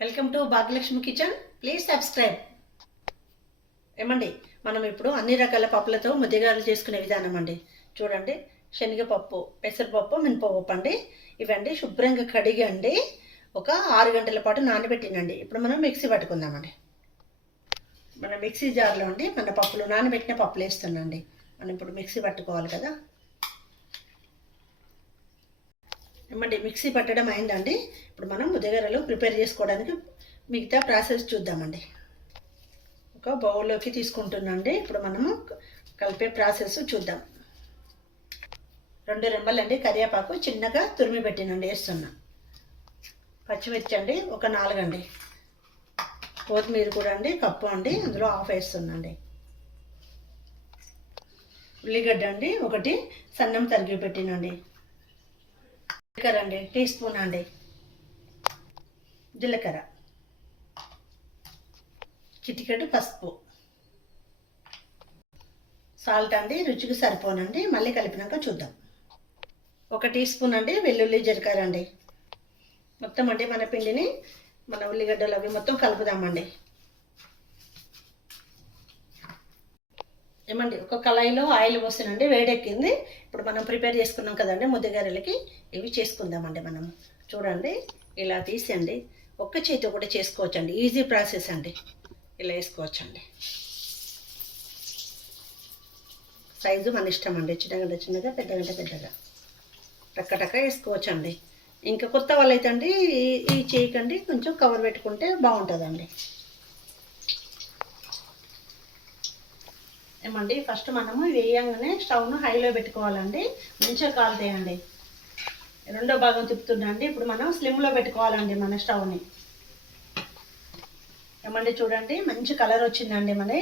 Welcome to Bhagyalakshmi kitchen. Please subscribe ఏమండి మనం ఇప్పుడు అన్ని రకాల పప్పులతో ముద్దగాలు చేసుకునే విధానం అండి. చూడండి శనగపప్పు పెసరపప్పు మినపప్పు అండి. ఇవండి శుభ్రంగా కడిగండి ఒక ఆరు గంటల పాటు నానబెట్టినండి. ఇప్పుడు మనం మిక్సీ పట్టుకుందామండి. మన మిక్సీ జార్లో అండి మన పప్పులు నానబెట్టిన పప్పులు వేస్తున్నాండి మనం ఇప్పుడు మిక్సీ పట్టుకోవాలి కదా. ఏమంటే మిక్సీ పట్టడం అయిందండి. ఇప్పుడు మనం ముద్దగరలు ప్రిపేర్ చేసుకోవడానికి మిగతా ప్రాసెస్ చూద్దామండి. ఒక బౌల్లోకి తీసుకుంటున్నాండి ఇప్పుడు మనము కలిపే ప్రాసెస్ చూద్దాం. రెండు రెమ్మలండి కరివేపాకు చిన్నగా తురిమి పెట్టినండి వేస్తున్నా. పచ్చిమిర్చి అండి ఒక నాలుగండి. కొత్తిమీర కూడా అండి కప్పు అండి అందులో ఆఫ్ వేస్తుందండి ఉల్లిగడ్డ అండి ఒకటి సన్నం తరిగి పెట్టినండి. జీలకర్ర అండి టీ స్పూన్ అండి. జీలకర్ర. చిటికెడు పసుపు. సాల్ట్ అండి రుచికి సరిపోనండి. మళ్ళీ కలిపినాక చూద్దాం. ఒక టీ స్పూన్ అండి వెల్లుల్లి జీలకర్ర అండి. మొత్తం అండి మన పిండిని మన ఉల్లిగడ్డలు అవి మొత్తం కలుపుదామండి. ఏమండి ఒక కళాయిలో ఆయిల్ పోసానండి వేడెక్కింది. ఇప్పుడు మనం ప్రిపేర్ చేసుకున్నాం కదండి ముద్దగారెలకి ఇవి చేసుకుందామండి మనం. చూడండి ఇలా తీసండి ఒక్క చేతి కూడా చేసుకోవచ్చండి. ఈజీ ప్రాసెస్ అండి. ఇలా వేసుకోవచ్చండి. సైజు మన ఇష్టం అండి చిన్నగంట చిన్నగా పెద్దగంట పెద్దగా. టక్క వేసుకోవచ్చండి. ఇంకా కొత్త వాళ్ళైతే అండి ఈ- ఈ చేయకండి కొంచెం కవర్ పెట్టుకుంటే బాగుంటుందండి. ఏమండి? ఫస్ట్ మనము వేయంగానే స్టవ్ను హైలో పెట్టుకోవాలండి. మంచిగా కాలుతాయండి. రెండో భాగం తిప్పుతున్నా అండి. ఇప్పుడు మనం స్లిమ్లో పెట్టుకోవాలండి మన స్టవ్ని. ఏమండి చూడండి మంచి కలర్ వచ్చిందండి మరి.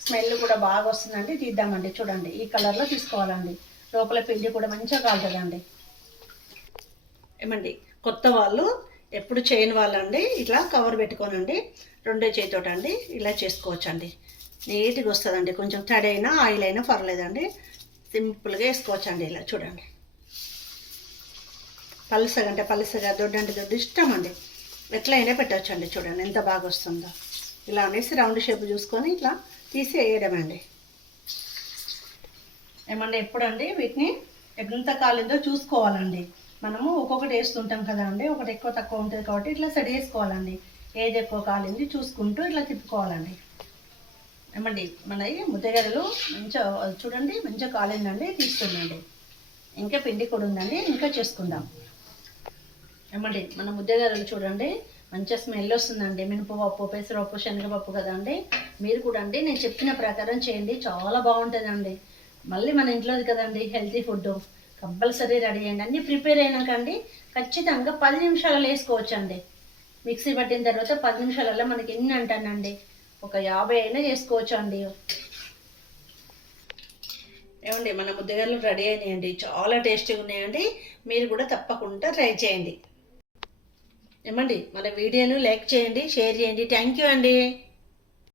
స్మెల్ కూడా బాగా వస్తుందండి. తీద్దామండి చూడండి. ఈ కలర్లో తీసుకోవాలండి. లోపల పిండి కూడా మంచిగా కాలుతుందండి. ఏమండి కొత్త వాళ్ళు ఎప్పుడు చేయని వాళ్ళండి. ఇట్లా కవర్ పెట్టుకోనండి. రెండో చేతితోటండి. ఇలా చేసుకోవచ్చండి. నీట్గా వస్తుందండి. కొంచెం తడి అయినా ఆయిల్ అయినా పర్లేదండి. సింపుల్గా వేసుకోవచ్చండి ఇలా చూడండి. పలుసగా అంటే పలుసగా దొడ్డంటే దొడ్డు ఇష్టం అండి ఎట్లా అయినా పెట్టవచ్చండి చూడండి ఎంత బాగా వస్తుందో. ఇలా అనేసి రౌండ్ షేప్ చూసుకొని ఇట్లా తీసి వేయడమండి అండి ఏమండి ఎప్పుడండి వీటిని? ఎంత కాలిందో చూసుకోవాలండి. మనము ఒక్కొక్కటి వేస్తుంటాం కదా అండి. ఒకటి ఎక్కువ తక్కువ ఉంటుంది కాబట్టి ఇట్లా సెట్ చేసుకోవాలండి. ఏది ఎక్కువ కాలింది చూసుకుంటూ ఇట్లా తిప్పుకోవాలండి. ఏమండి మన ముద్దగడలు మంచిగా చూడండి మంచిగా కాలిందండి తీస్తుందండి. ఇంకా పిండి కూడా ఉందండి ఇంకా చేసుకుందాం. ఏమండి మన ముద్దగడలు చూడండి మంచిగా స్మెల్ వస్తుందండి. మినపప్పు పెసరపప్పు శనగపప్పు కదండి. మీరు కూడా అండి నేను చెప్పిన ప్రకారం చేయండి చాలా బాగుంటుందండి. మళ్ళీ మన ఇంట్లోది కదండి హెల్తీ ఫుడ్ కంపల్సరీ రెడీ చేయండి. అన్నీ ప్రిపేర్ అయినాకండి ఖచ్చితంగా పది నిమిషాలలో వేసుకోవచ్చండి. మిక్సీ పట్టిన తర్వాత పది నిమిషాలలో మనకి ఎన్ని అంటానండి? ఒక యాభై అయినా చేసుకోవచ్చు అండి ఏమండి మన ముద్దగారులు రెడీ అయినాయండి. చాలా టేస్టీగా ఉన్నాయండి. మీరు కూడా తప్పకుండా ట్రై చేయండి. ఏమండి మన వీడియోను లైక్ చేయండి షేర్ చేయండి. థ్యాంక్ యూ అండి.